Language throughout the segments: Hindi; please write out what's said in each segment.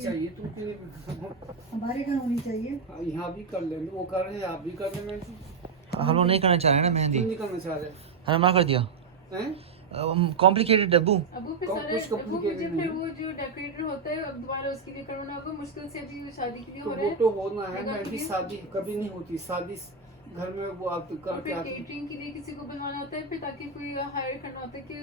चाहिए तुमको, हमारे घर होनी चाहिए। यहाँ भी कर लेंगे, वो कर रहे हैं आप भी कर लें मेहंदी। हम लोग नहीं करना चाह रहे हैं ना मेहंदी, क्यों नहीं करना चाह रहे हमने मना कर दिया। हैं? कॉम्प्लिकेटेड अब्बू। अबू फिर कुछ सारे अबू complicated मुझे नहीं फिर है। वो जो डेकोरेटर होता है अब दोबारा उसके लिए करवाना होगा, मुश्किल से अभी शादी के लिए तो हो रहा वो है। तो होना है, लगा मेहंदी दीजिए। शादी कभी नहीं होती, शादी घर में वो आप और करके फिर आते। केटरिंग के लिए किसी को बनवाना होता है, फिर ताकि कोई हायर करना होता है कि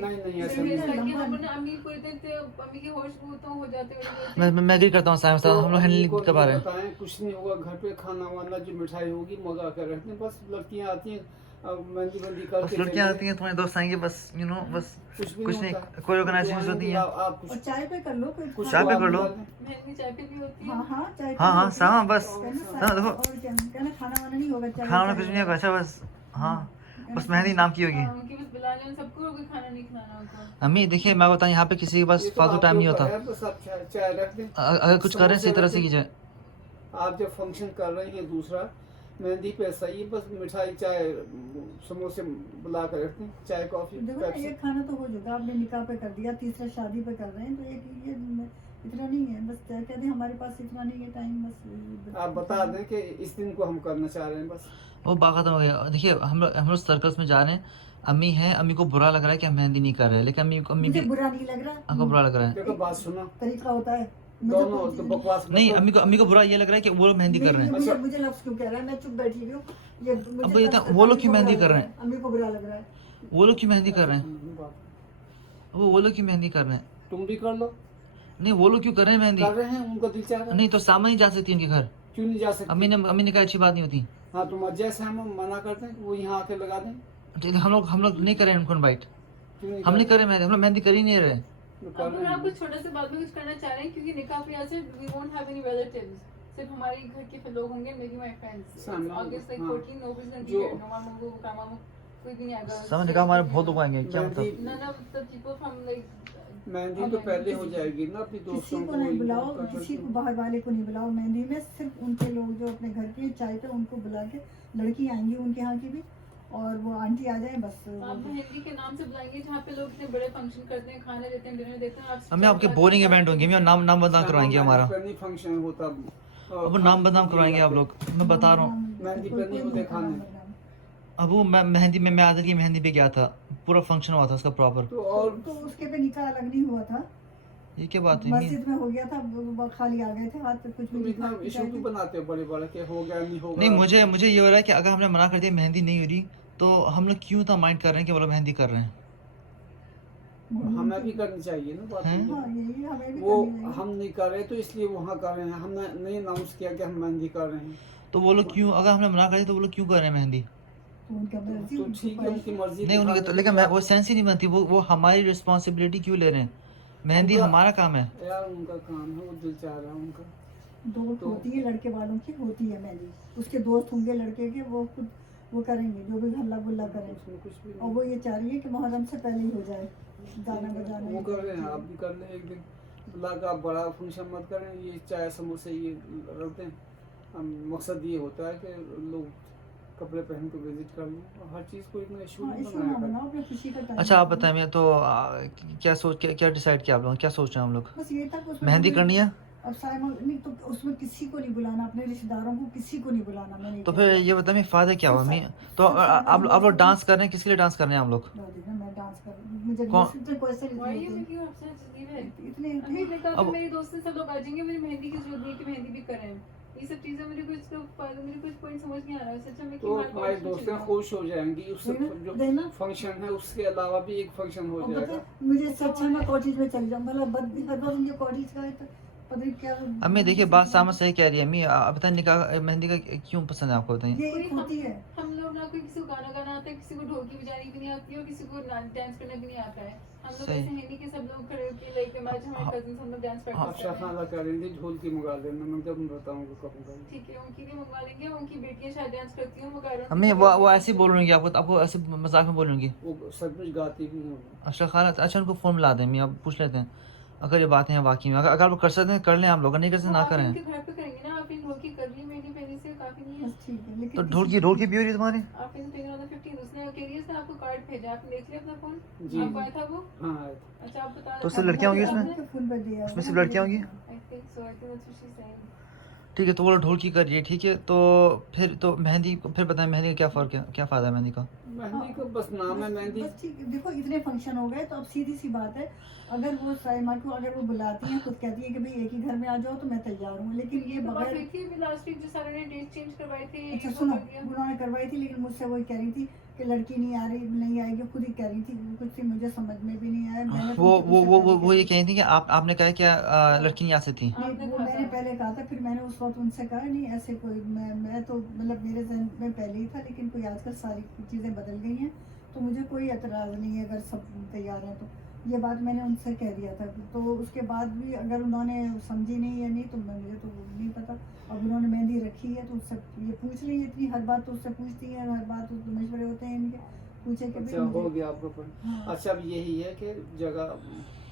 नहीं, ऐसा फिर नहीं। ताकि हम अपने अम्मी पूरे दिन तो अम्मी के होश वो तो हो जाते हैं। मैं एग्री करता हूँ साहब तो साहब, हम लोग हैंडल उनको नहीं कर पा रहे हैं। बताएं कुछ नहीं होगा, घर पे खाना वाना जो मिठाई होगी मंगा कर रखते हैं, बस लड़कियां आती हैं मेहंदी बंदी बस करके लड़कियाँ चली आती हैं, तुम्हारे दोस्त आएंगे, बस यू नो बस कुछ कुछ नहीं, होता है। कोई ऑर्गेनाइजेशन तो होती है। आप और कुछ चाय पे कर लो, कुछ चाय पे आप कर लो। बुला लें। मेहंदी चाय पे भी होती है। हाँ हाँ चाय पे हाँ हाँ होती है। साहब बस कहना हाँ, देखो और कहना खाना वाना नहीं होगा, चाय खाना वाना चाय कुछ नहीं होगा, अच्छा बस हाँ बस मेहंदी नाम की होगी। हाँ, उनकी बस बुला लेना सबको, कोई खाना नहीं खिलाना उनको। अम्मी देखिए मैं बताऊँ, यहाँ पे किसी के पास ये तो फालतू आप टाइम नहीं लोग का होता। है, बस आप चाय चाय रख दें। अगर कुछ कर रहे हैं सही तरह से समोसे कीजिए। आप जब फंक्शन कर रही हैं दूसरा मेहंदी पे ऐसा ही बस मिठाई चाय समोसे बुला कर रखते हैं, चाय कॉफी देखो ना, पेप्सी। एक खाना तो हो जाएगा, आपने निकाह पे कर दिया, तीसरा शादी पे कर रहे हैं, तो एक ये इतना नहीं है, बस कहते हैं हमारे पास इतना नहीं है टाइम, बस आप बता दें कि इस दिन को हम करना चाह रहे हैं बस। वो बात खत्म हो गया। देखिए हम लोग सर्कल्स में जा रहे हैं, अम्मी है, अम्मी को बुरा लग रहा है कि हम मेहंदी नहीं कर रहे हैं, लेकिन अम्मी मुझे भी बुरा नहीं लग रहा, आपको बुरा लग रहा है। देखो बात सुनो, तरीका होता है। मुझे दोनों कोई तो चीज़ बकवास नहीं, मत अम्मी को बुरा ये लग रहा है कि वो लोग मेहंदी कर रहे हैं। मुझे अच्छा। मुझे लफ्ज़ क्यों कह रहा है, मैं चुप बैठी हुई हूँ। ये मुझे अब ये तो वो लोग क्यों मेहंदी कर रहे हैं? अम्मी को बुरा लग रहा है। वो लोग क्यों मेहंदी कर रहे हैं? बात। वो लोग क्यों मेहंदी कर रहे हैं? तुम भी कर लो। नहीं वो लोग क्यों कर रहे हैं मेहंदी? कर रहे हैं, उनको दिल चाह रहा है। नहीं तो सामने नहीं जा सकती उनके घर, क्यों नहीं जा सकते? अम्मी ने कहा अच्छी बात नहीं होती। हाँ तुम जैसे हम मना करते हैं वो यहाँ आके लगा दें। ठीक है, हम लोग नहीं कर रहे हैं उनको इनवाइट, क्यों नहीं हम नहीं कर कर रहे मेहंदी, हम लोग मेहंदी कर ही नहीं रहे। कर अब रहे आप हैं। कुछ छोटा सा बात में कुछ करना चाह रहे हैं, क्योंकि निकाह पे ऐसे we won't have any relatives, सिर्फ हमारे घर के लोग होंगे, मेरी माय फ्रेंड्स। सामने, ऑगस्ट लाइक हाँ। 14 नोबल्स एंड जो- नो मामू कामामू कोई भी नहीं आएगा। समझ निकाह हमारे बहुत लोग आएंगे, क्या मतलब? Mehndi none of the people from like mehndi तो पहले हो जाएगी ना अपनी दोस्तों किसी को को नहीं इनको बुलाओ, कर किसी करके। को बाहर वाले को नहीं बुलाओ मेहंदी में, सिर्फ उनके लोग जो अपने घर के चाय पे उनको बुला के, लड़की आएंगी उनके यहाँ की भी, और वो आंटी आ जाए बस। आप मेहंदी के नाम से बुलाएंगे, जहाँ पे लोग इतने बड़े फंक्शन करते हैं, खाने देते हैं, डिनर देते हैं। आप हमें आपके बोरिंग इवेंट होंगे, हम नाम बदनाम करवाएंगे हमारा। नहीं फंक्शन होता अब नाम बदनाम करवाएंगे आप लोग, मैं बता रहा हूँ। मेहंदी पे नहीं होते खाने। अब वो मेहंदी में मैं आदत की मेहंदी पे गया था, पूरा फंक्शन हुआ था उसका प्रॉपर। तो और तो उसके पे निकाह अलग नहीं हुआ था, ये क्या बात है? मस्जिद में हो गया था, वो खाली आ गए थे, हाथ पे कुछ भी तुम नहीं इतना था। इशू क्यों बनाते हो बड़े बड़े के हो गया नहीं होगा? नहीं मुझे ये हो रहा है कि अगर हमने मना कर दिया मेहंदी नहीं हो रही, तो हम लोग क्यों था माइंड कर रहे हैं कि वो लोग मेहंदी कर रहे हैं। हमें भी करनी चाहिए ना बात। हैं? हाँ, यही हमें भी वो करनी है। हम नहीं कर रहे तो इसलिए वहाँ कर रहे हैं, हमने नहीं अनाउंस किया कि हम मेहंदी कर रहे हैं। तो वो लोग क्यों, अगर हमने मना कर दिया तो वो लोग क्यों कर रहे हैं मेहंदी? तो उनका मर्जी, तो उनकी ठीक है, उनकी मर्जी। नहीं उनके तो, लेकिन वो सेंस ही नहीं बनती, वो हमारी रिस्पॉन्सिबिलिटी क्यों ले रहे हैं? मेहंदी उनका- हमारा काम है। यार उनका काम है, वो दिल चाह रहा है उनका। दोस्त तो- होती है लड़के वालों की, होती है मेहंदी, उसके दोस्त होंगे लड़के के, वो खुद वो करेंगे जो भी हल्ला गुल्ला करें, उसमें कुछ भी और वो ये चाह रही है कि मुहर्रम से पहले ही हो जाए गाना बजाना। वो कर रहे हैं, आप भी कर लें एक दिन बुला के। आप बड़ा फंक्शन मत करें, ये चाय समोसे ये रखते हैं। मकसद ये होता है कि लोग कपड़े पहन के विजिट कर लें, और हर चीज़ को इतना इशू हाँ, नहीं इशू ना बनाया बनाओ, अपने खुशी का टाइम। अच्छा आप बताएं, मैं तो क्या डिसाइड किया आप लोग, क्या सोच रहे हैं हम लोग? बस ये था कि उसमें मेहंदी करनी है? अब साइमा नहीं तो उसमें किसी को नहीं बुलाना, अपने रिश्तेदारों को किसी को नहीं बुलाना। मैंने तो फिर ये बताएं फ़ायदा क्या हुआ? मैं तो आप लोग डांस कर रहे हैं, किसके लिए डांस कर रहे हैं आप लोग? मैं डांस कर, मुझे कौन- इतने question Why are you making upset? Leave it. इतने अभी निकाह पे अब- मेरी दोस्त सब लोग आ जाएंगे, मुझे मेहंदी की जरूरत नहीं है कि मेहंदी भी करें। ये सब चीजें मुझे कुछ पॉइंट समझ नहीं आ रहा है। सच में कि तो हमारे तुम्हारी function दोस्तें चल खुश हो जाएंगी, उससे जो देना। फंक्शन है उसके अलावा भी एक फंक्शन हो और जाएगा। पता मुझे इससे अच्छा मैं कॉटेज में चल जाऊँ, मतलब हर बार मुझे कॉटेज का है तो पता नहीं क्या। अम्मी देखिए बात सामने सही कह रही है अम्मी, आप बताएं निकाह मेहंदी का क्यों पसंद है आपको, बताइए। ये एक होती है। हम लोग ना कोई किसी को गाना गाना आता है, किसी को ढोलकी बजानी भी नहीं आती है, और किसी को डांस करना भी नहीं आता है। हम लोग सही। ऐसे हिंदी के सब लोग खड़े होकर लाइक इमेजिन हमारे कजिन्स हम लोग डांस आप प्रैक्टिस कर रहे हैं। शफाना करेंगे, ढोल की मंगा लेना, मैं जब बताऊंगा कहूँगा। ठीक है, उनकी भी मंगवा लेंगे। उनकी बेटियां शायद डांस करती हैं, मगर अम्मी वो ऐसे ही बोल रही आपको ऐसे मजाक में बोल रही। वो सचमुच गाती भी नहीं। अच्छा खाला, अच्छा उनको फ़ोन मिला दें, अम्मी आप पूछ लेते हैं अगर ये बातें हैं वाकई में, अगर आप कर सकते हैं कर लें, आप लोग नहीं कर सकते ना करें। उनके घर पे करेंगे ना, आप इन ढोलकी कर ली मेरी पहले से काफी नहीं है। बस ठीक है, लेकिन तो ढोलकी भी हो रही है तुम्हारी? आप इन फिंगर ऑन द 15 उसने कैरियर से आपको कार्ड भेजा, आपने देख लिया अपना फोन? जी। आपको आया था वो? हाँ अच्छा आप बता। तो उससे लड़कियां होंगी इसमें? आपके फोन पर दिया उसमें सिर्फ लड़कियां होंगी? I think So I think that's what she's saying. ठीक है, तो वो लोग ढोल की कर रही है, ठीक है। तो फिर तो मेहंदी, फिर बताएं मेहंदी का क्या फ़र्क है, क्या फ़ायदा है मेहंदी का? मेहंदी का बस नाम है मेहंदी। बस ठीक है, देखो इतने फंक्शन हो गए तो अब सीधी सी बात है, अगर वो साइमा को अगर वो बुलाती हैं, खुद कहती है कि भाई एक ही घर में आ जाओ तो मैं तैयार हूँ, लेकिन ये तो बात बगैर हुई थी अभी लास्ट वीक जो सारे ने डेट चेंज करवाई थी। अच्छा ये सुनो, कर दिया। उन्होंने करवाई थी लेकिन मुझसे वो कह रही थी कि लड़की नहीं आ रही, नहीं आएगी, खुद ही कह रही थी, कुछ भी मुझे समझ में भी नहीं आया। मैंने तो वो ये कही थी कि आपने कहा क्या लड़की नहीं आ सकती? नहीं, वो मैंने पहले कहा था, फिर मैंने उस वक्त उनसे कहा नहीं ऐसे कोई, मैं तो मतलब मेरे जहन में पहले ही था, लेकिन कोई आजकल सारी चीज़ें बदल गई हैं तो मुझे कोई एतराज़ नहीं है अगर सब तैयार हैं तो। ये बात मैंने उनसे कह दिया था, तो उसके बाद भी अगर उन्होंने समझी नहीं या नहीं तो मुझे तो नहीं पता। अब उन्होंने मेहंदी रखी है तो उससे ये पूछ रही है, इतनी हर बात तो उससे पूछती है, हर बात तो मशवरे होते हैं इनके, पूछे कि अच्छा हो गया आपका पॉइंट। हाँ। अच्छा अब यही है कि जगह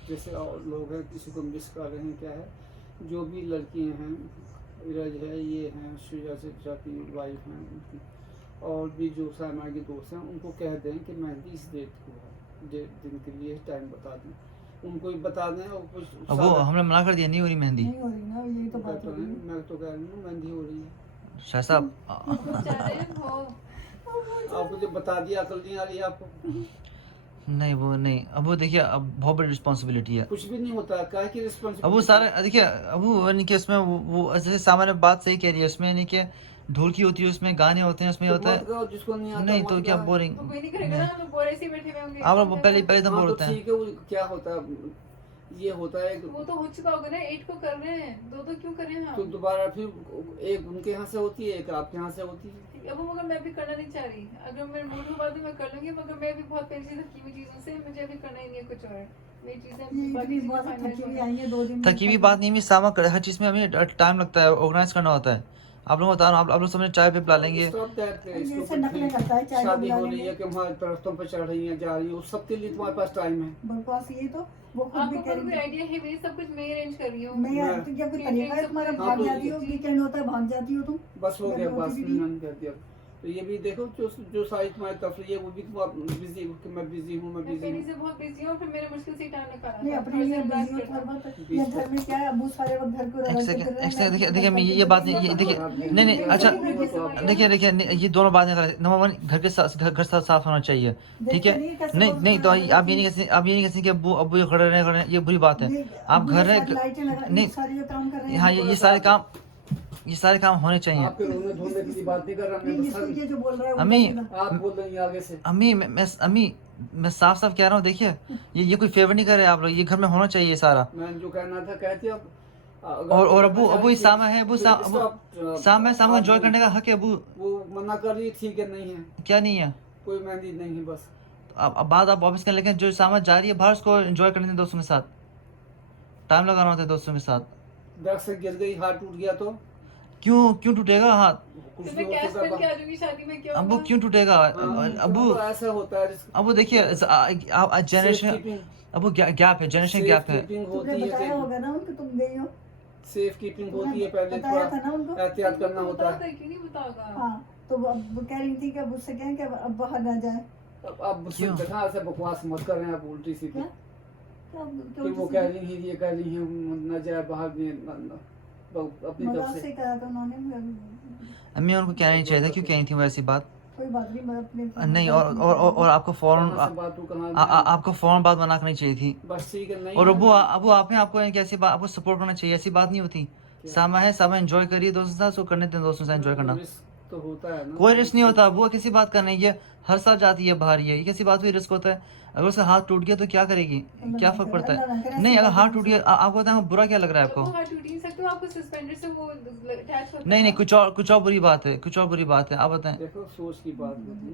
जैसे और लोग हैं किसी को मिस कर रहे हैं, क्या है जो भी लड़कियां हैं, इरज है, ये हैं शुजा शिक्षा की वाइफ हैं उनकी, और भी जो साइमा के दोस्त हैं उनको कह दें कि मेहंदी इस डेट को है, दिन के लिए टाइम बता दें, उनको भी बता दें। और कुछ अब वो हमने मना कर दिया, नहीं हो रही मेहंदी। नहीं हो रही ना, यही तो बात हो रही है। मैं तो कह रही हूँ मेहंदी हो रही है। शाह साहब कुछ चाह रहे हो। आप मुझे बता दिया, अकल नहीं आ रही है आपको? नहीं वो नहीं, अब वो देखिए अब बहुत बड़ी रिस्पॉन्सिबिलिटी है। कुछ भी नहीं होता, क्या की अब वो रिस्पॉन्सिबिलिटी? सारे देखिए, अब वो यानी कि उसमें वो जैसे सामान्य बात सही कह रही है, उसमें यानी कि ढोलकी होती है, उसमें गाने होते हैं, उसमें तो होता मत है। गाओ, जिसको नहीं आता नहीं मत तो क्या गाओ। बोरिंग, तो कोई नहीं करेगा ना, हम लोग बोरे से ही बैठे हुए होंगे। आप लोग पहले तो हाँ बोर तो होते हैं। ठीक है, वो क्या होता है, ये होता है वो तो हो चुका होगा ना, 8 को कर रहे हैं, दो क्यों कर रहे हैं तो हम? दोबारा फिर एक उनके यहाँ से होती है, एक आपके यहाँ से होती है। अब मगर मैं भी करना नहीं चाह रही, अगर मेरे मूड में बात है मैं कर लूंगी, मगर मैं भी बहुत पहले से थकी हुई चीजों से, मुझे अभी करना ही नहीं है कुछ और। मेरी ये चीजें बाकी इतनी चीजें बहुत फाइनलाइज थकी हो हुई गई। आई है 2 दिन थकी हुई बात नहीं, भी सामा हर चीज़ में हमें टाइम लगता है, ऑर्गेनाइज करना होता है। आप लोग बता रहा हूँ, आप लोग समझे चाय पे पिला लेंगे। Stop that, इसके ऐसे ऊपर नकलें करता है, चाय शादी बुला हो रही लेंगे। है कि हमारे दरख्तों पर चढ़ रही हैं, जा रही हैं, उस सबके लिए तुम्हारे पास टाइम है। बकवास ये तो वो खुद भी आपको कह कोई रही आइडिया है? मेरी सब कुछ मैं अरेंज कर रही हूँ। मैं यार तो क्या कोई तरीका है तुम्हारा, हाँ, भाग तो जाती हो, वीकेंड होता है भाग जाती हो तुम। बस हो गया, गर्भवती बस भी नहीं। मैंने कह दिया। तो ये भी देखो जो सारी तुम्हारी तफरी है वो भी तुम बिजी हो कि मैं बिजी हूँ, मैं मैं बिजी पहले हूँ। से बहुत बिजी हूँ, फिर मेरे मुश्किल से टाइम निकाला। नहीं अपने लिए बिजी हो हर वक्त, ये घर में क्या है, अबू सारे वक्त घर को एक रगड़ते सेकंड, फिर रहे हैं, एक सेकंड, देखिए मैं देखिए मैं ये बात नहीं, ये देखिए नहीं नहीं, अच्छा देखिए देखिए ये दोनों बातें गलत। नंबर 1 घर साफ होना चाहिए, ठीक है। नहीं नहीं तो आप ये नहीं कह सकते, आप ये नहीं कह सकते कि अबू ये खड़े रहे, ये बुरी बात है। आप घर नहीं, सारी जो काम कर रहे हैं हाँ ये सारे काम होने चाहिए। आपके रूम में ढूंढने के लिए बात नहीं कर रहा मैं, इसको बस ये जो बोल रहा है अम्मी आप बोल रही हैं आगे से। अम्मी मैं साफ साफ कह रहा हूँ, देखिए ये कोई फेवर नहीं कर रहे आप लोग, ये घर में होना चाहिए सारा। मैं जो कहना था कहती अब और अबू इस सामा है, सामा को एंजॉय करने का हक है। अबू वो मना कर रही, ठीक है, नहीं है, क्या नहीं है, कोई मेहंदी नहीं है, बस अब बात आप वापस करें, लेकिन जो सामा जा रही है बाहर, उसको एंजॉय करने दें दोस्तों के साथ, टाइम लगाना होता है दोस्तों के साथ। दरख्त से गिर गई, हाथ टूट गया तो क्यों टूटेगा हाथ? कुछ तो भी मैं हो कैश सकता पहन के है। आ जाऊंगी शादी में, क्या अबू होगा? क्यों टूटेगा? अबू तो ऐसा होता है, अबू देखिए जनरेशन, अबू गैप है, जनरेशन गैप है। कीपिंग तुमने होती बताया है, होगा ना उनको, तुम गई हो, सेफ कीपिंग होती है, पहले बताया था ना थोड़ा उनको। एहतियात करना तुमको होता पता है। क्यों नहीं बताओगा? हाँ तो अब वो कह रही थी कि अब उससे कहें कि अब बाहर ना जाए। अब क्यों? देखा ऐसे बकवास मत कर रहे हैं आप उल्टी सीधी, क्या क्या कि वो कह रही है, ये कह रही है न जाए बाहर भी अपनी तरफ मजाक से। से कहा था उन्होंने, अम्मी उनको कहना नहीं चाहिए था, क्यों कहनी थी वो ऐसी बात? कोई बात नहीं, मैं अपने नहीं और आपको फौरन कहाँ से बात हो, कहाँ आपको फौरन बात मना करनी चाहिए थी। बस ठीक है, नहीं और है। अबू आपने आपको यानी कि ऐसी बात, आपको सपोर्ट करना चाहिए, ऐसी बात नहीं होती। सामा है, सामा एंजॉय करिए दोस्तों के साथ, उसको करने दें दोस्तों से एंजॉय करना। रिस्क तो होता है ना, कोई रिस्क नहीं होता, वो किसी बात का नहीं है, हर साल जाती है बाहर, ये किसी बात में रिस्क होता है। अगर उसका हाथ टूट गया तो क्या करेगी, क्या फर्क पड़ता है? नहीं अगर हाथ टूट गया आपको बताएं बुरा क्या लग रहा है जब वो आपको? हाथ टूट ही नहीं सकते, आपको सस्पेंडर से वो अटैच होता नहीं है। कुछ और बुरी बात है, कुछ और बुरी बात है, आप बताएं। देखो सोच की बात होती है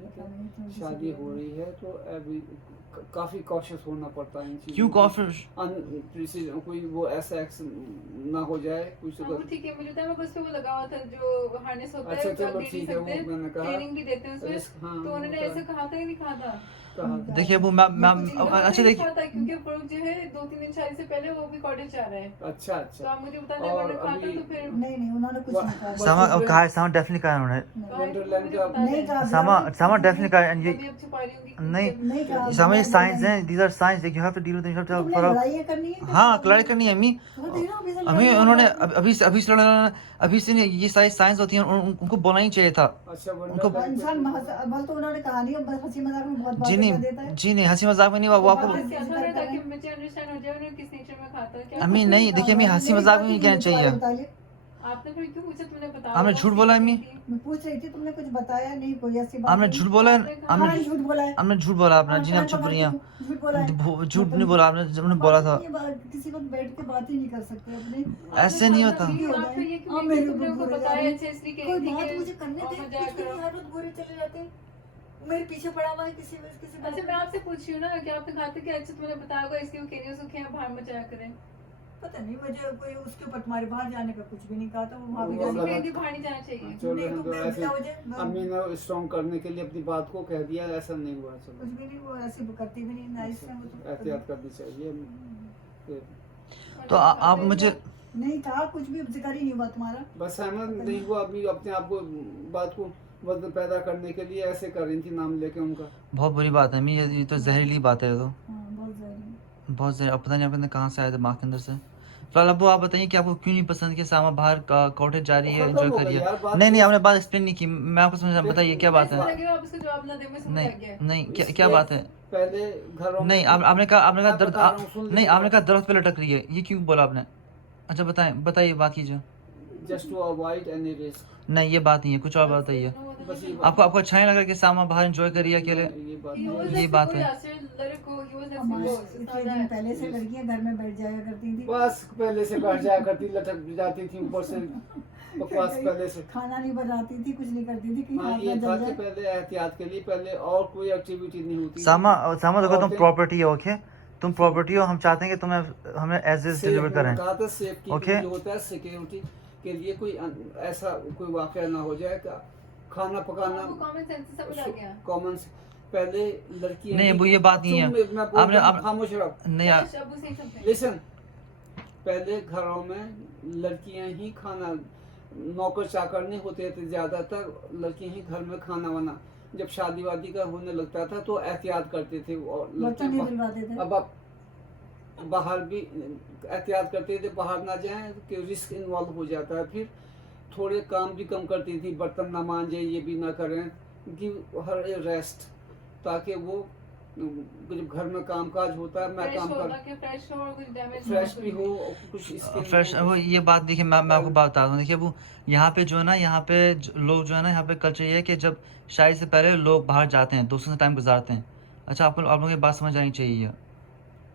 कि शादी हो रही है तो अभी काफी कॉशियस होना पड़ता है इन चीजों क्यों में। कॉन्फिडेंस? कोई वो ऐसा एक्शन ना हो जाए कुछ। हाँ, वो ठीक है, मुझे तो बस पे वो लगा हुआ था जो हार्नेस होता है, अच्छा वो चलो दे नहीं ठीक है, वो सकते, मैंने कहा ट्रेनिंग भी देते हैं उसमें, रिस्क, हाँ, तो उन्होंने होता है। ऐसे कहा था कि नहीं कहा था? कहा देखिए वो मैम अच्छा देखिए क्योंकि फरूक जो है 2-3 दिन शादी से पहले वो भी कॉटेज जा रहा है, अच्छा तो अच्छा आप मुझे बता दें और वरना खाता अभी- तो फिर नहीं उन्होंने कुछ नहीं कहा सामा कहा है, सामा डेफिनेटली कहा है उन्होंने, वंडरलैंड का नहीं कहा सामा डेफिनेटली कहा है, and ये अभी अब छुपा रही होंगी कि नहीं नहीं कहा सामा ये साइंस है, these are science, you have to deal with it, you have to तुमने follow। लड़ाई करनी है हाँ लड़ाई करनी है अम्मी, तो देखो, अभी से अम्मी लड़ाई उन्होंने करनी है। अभी से लड़ना, अभी से नहीं, ये सारी साइंस होती है, उनको बोलना ही चाहिए था। अच्छा उनको- इंसान बल तो उन्होंने कहा नहीं, बस हंसी मजाक में बहुत जी बातें कर नहीं देता है। जी नहीं, हंसी मजाक में नहीं, वो आपको बात क्या था ताकि मुझे अंडरस्टैंड हो जाए उन्हें किस नेचर में खाता है क्या। अम्मी नहीं देखिए, अम्मी हंसी मजाक में नहीं कहना चाहिए। आपने फिर क्यों पूछा, तुमने बताया आपने झूठ बोला अम्मी, मैं पूछ रही थी, तुमने कुछ बताया नहीं, कोई ऐसी बात आपने नहीं। झूठ बोला, हाँ, झूठ बोला है। आपने झूठ बोला अपना, हाँ, जी आप कान चुप पकड़ रही हैं, के झूठ बोला है। झूठ नहीं बोला आपने, जब आपने बोला था ये बात किसी वक्त बैठ के बात ही नहीं कर सकते अपने। ऐसे नहीं होता। आप फिर ये हाँ, क्यों मेरे तुमने ऊपर उनको बुरे बताया जा अच्छे इसलिए कोई कही थी बात कि मुझे करने और दे, मजाक कुछ भी करो। नहीं, हर वक्त बुरे चले जाते हैं। मेरे पीछे पड़ा हुआ है किसी बात अच्छा मैं आपसे पूछ रही हूँ ना कि आपने कहा था कि अच्छा तुमने बताया होगा इसलिए वो कह रही है उसको क्या बाहर मत जाया करें। पता नहीं, मुझे कोई उसके ऊपर तुम्हारे बाहर जाने का कुछ भी नहीं कहा था। वो वहाँ भी वो जाने गलत- कहीं बाहर नहीं जाना चाहिए। चलो नहीं, हम तुम तो नहीं ऐसे बताओ मुझे। अम्मी ने स्ट्रॉन्ग करने के लिए अपनी बात को कह दिया, ऐसा नहीं हुआ। कुछ चलो भी नहीं, वो ऐसी करती भी नहीं, नाइस है वो तो। एहतियात करनी चाहिए। तो आप मुझे नहीं कहा, कुछ भी जिक्र ही नहीं हुआ तुम्हारा। बस सहमत नहीं हुआ, अभी अपने आप को बात को वजन पैदा करने के लिए ऐसे कर रही थी नाम लेके उनका। बहुत बुरी बात है अम्मी, ये तो जहरीली बात है, ये तो हाँ, बहुत ज़्यादा। बहुत जहर, अब पता नहीं आपके कहाँ से आया दिमाग के अंदर से। फिलहाल अब्बू आप बताइए कि आपको क्यों नहीं पसंद कि सामा बाहर कॉटेज जा रही है, खत्म एंजॉय हो कर रही गई यार, है। बात नहीं तो- आपने बात एक्सप्लेन नहीं की, मैं आपको समझा, बताइए क्या बात है। ऐसा लगे आप इसका जवाब ना दें, मैं समझ आ गया। नहीं क्या बात है। पहले घरों में नहीं आपने कहा मैं बता रहा हूँ, सुन नहीं लीजिए। आपने कहा दरख्त पे लटक रही है, ये क्यों बोला आपने। अच्छा बताइए बात कीजिए। Just to avoid any risk. नहीं ये बात नहीं है, कुछ और बात बताइए। बस ये आपको अच्छा नहीं लगा कि सामा बाहर एंजॉय कर रही है अकेले। ये बात He was ये just बात a है। good answer, let it go, he was just a हमारे ghost, it's इतने not दिन that. पहले से लड़कियां घर में बैठ जाया करती थी। बस पहले से बैठ जाया करती, लटक जाती थी ऊपर से, बकवास पहले से। खाना नहीं बनाती थी, कुछ नहीं करती थी, कहीं हाँ हाथ ये ना था जल कि जाए। पहले एहतियात के लिए पहले और कोई एक्टिविटी नहीं होती। सामा देखो तुम औरतें- प्रॉपर्टी हो, ओके तुम प्रॉपर्टी हो, हम चाहते हैं कि तुम्हें हमें एज इज डिलीवर करें। कहा था सेफ्टी Okay. के लिए होता है, सिक्योरिटी के लिए कोई ऐसा कोई वाकया ना हो जाए का खाना पकाना आपको common sense से समझ आ गया। कॉमन पहले लड़की नहीं, वो ये बात नहीं है। आपने- खामोश रहो। नहीं Yes, Abu say something. Listen, पहले घरों में लड़कियां ही खाना, नौकर चाकर नहीं होते थे, ज्यादातर लड़कियां ही घर में खाना वाना। जब शादी वादी का होने लगता था तो एहतियात करते थे और बर्तन नहीं धुलवाते थे। अब आप बाहर भी एहतियात करते थे, बाहर ना जाएं कि रिस्क इन्वॉल्व हो जाता है। फिर थोड़े काम भी कम करती थी, बर्तन ना मांजे, ये भी ना करें, गिव हर ए रेस्ट, ताकि वो जब घर में काम काज होता है, मैं Fresh काम हो, कर ताकि fresh हो और कुछ damage ना फ्रेश हो भी कोई हो और कुछ इसके फ्रेश वो ये बात देखिए, मैं आपको बात बताता हूँ। देखिए वो यहाँ पे जो है ना, यहाँ पे लोग जो है ना, यहाँ पे कल्चर ये है कि जब शादी से पहले लोग बाहर जाते हैं, दोस्तों से टाइम गुजारते हैं। अच्छा आप लोगों की बात समझ आनी चाहिए।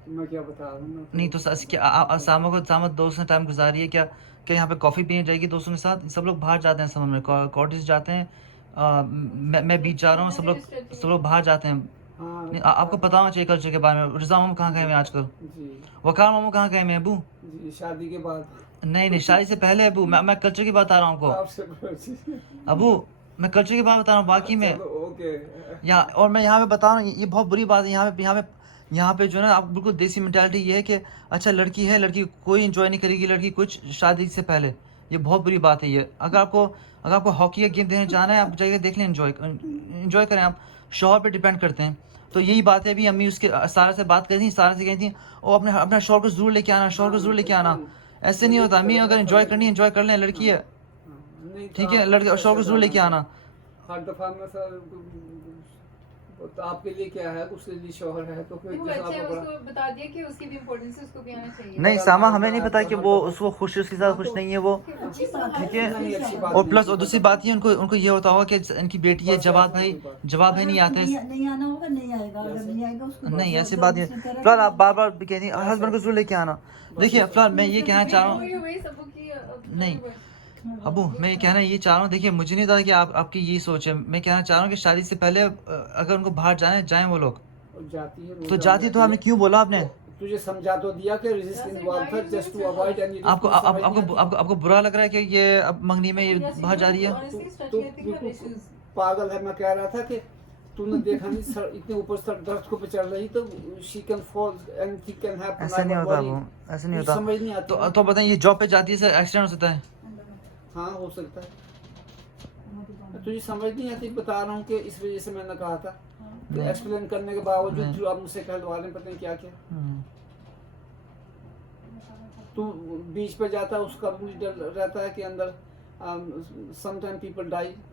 मैं क्या बता रहा हूँ। नहीं तो सामा दोस्त से टाइम गुजारी है क्या यहाँ पे कॉफ़ी पीने जाएगी दोस्तों के साथ। सब लोग बाहर जाते हैं, समर में कॉटेज जाते हैं। मैं बीच जा रहा हूँ, सब लोग बाहर जाते हैं। हाँ नहीं, आपको पता होना चाहिए कल्चर के बारे में। रिजा मामू कहाँ गए हैं आजकल, जी वकार मामू कहाँ गए हैं अबू। जी, शादी के बाद नहीं शादी से पहले अबू, मैं कल्चर की बात बता रहा हूँ आपको आपसे अबू, मैं कल्चर की बात बता रहा हूँ बाकी में। चलो, ओके यहाँ और मैं यहाँ पे बता रहा हूँ, ये बहुत बुरी बात है। यहाँ पे जो है ना, आप बिल्कुल देसी मेंटालिटी ये है कि अच्छा लड़की है, लड़की कोई एंजॉय नहीं करेगी, लड़की कुछ शादी से पहले। ये बहुत बुरी बात है ये। अगर आपको हॉकी का गेम देखने जाना है, आप जाइए देख लें, एंजॉय करें। आप शौहर पे डिपेंड करते हैं। तो यही बात है। अभी अम्मी उसके सारा से बात करी थी, सारा से कही थी वो अपना शौहर को जरूर लेके आना, शौहर को जरूर लेके आना। ऐसे नहीं होता अम्मी, अगर एंजॉय करनी है एंजॉय कर लें, लड़की है नहीं तो ठीक है, आप लड़के शौहर को जरूर लेके आना। हर दफा में सर तो आपके लिए क्या है, उसके लिए शौहर है तो फिर वो जैसा बच्चे हैं, आपको उसको बता दिया कि उसकी भी इम्पोर्टेंस है, उसको भी आना चाहिए। नहीं सामा हमें नहीं पता कि वो उसको खुश उसके साथ खुश नहीं है वो, अच्छी बात ठीक है। नहीं, अच्छी बात और प्लस और दूसरी बात ये उनको ये होता होगा कि इनकी बेटी है, जवाब भाई नहीं आते। नहीं आना होगा, नहीं आएगा, अगर नहीं आएगा उसको नहीं ऐसी जो बात नहीं। उसने करा फिलहाल आप बार कहती हैं हस्बैंड को जरूर लेके आना। देखिए फिलहाल मैं ये कहना चाह रहा हूँ, नहीं अबू मैं ये कहना ये चाह रहा हूँ, देखिए मुझे नहीं पता कि आपकी यही सोच है। मैं कहना चाह रहा हूँ कि शादी से पहले अगर उनको बाहर जाएं वो लोग, जाती है, तो जाती तो आपने क्यों बोला आपने। तुझे समझा तो दिया कि रिस्क इन्वॉल्व था, just to avoid any risk. आपको बुरा लग रहा है कि ये अब मंगनी में ये बाहर जा रही है। पागल है। मैं कह रहा था कि तूने देखा नहीं सर इतने ऊपर सर दरख्त को पे चढ़ रही तो she can fall anything can happen. ऐसा नहीं होता वो, ऐसा नहीं होता। समझ नहीं आती तो बताइए ये जॉब पे जाती है सर, एक्सीडेंट हो सकता है। हाँ हो सकता है, तुझे समझ नहीं आती, बता रहा हूँ कि इस वजह से मैंने कहा था। नहीं। एक्सप्लेन करने के बावजूद नहीं। जो आप मुझसे कहलवा रहे हैं पता नहीं क्या क्या। तू बीच पे जाता है उसका भी डर रहता है कि अंदर समटाइम पीपल डाई,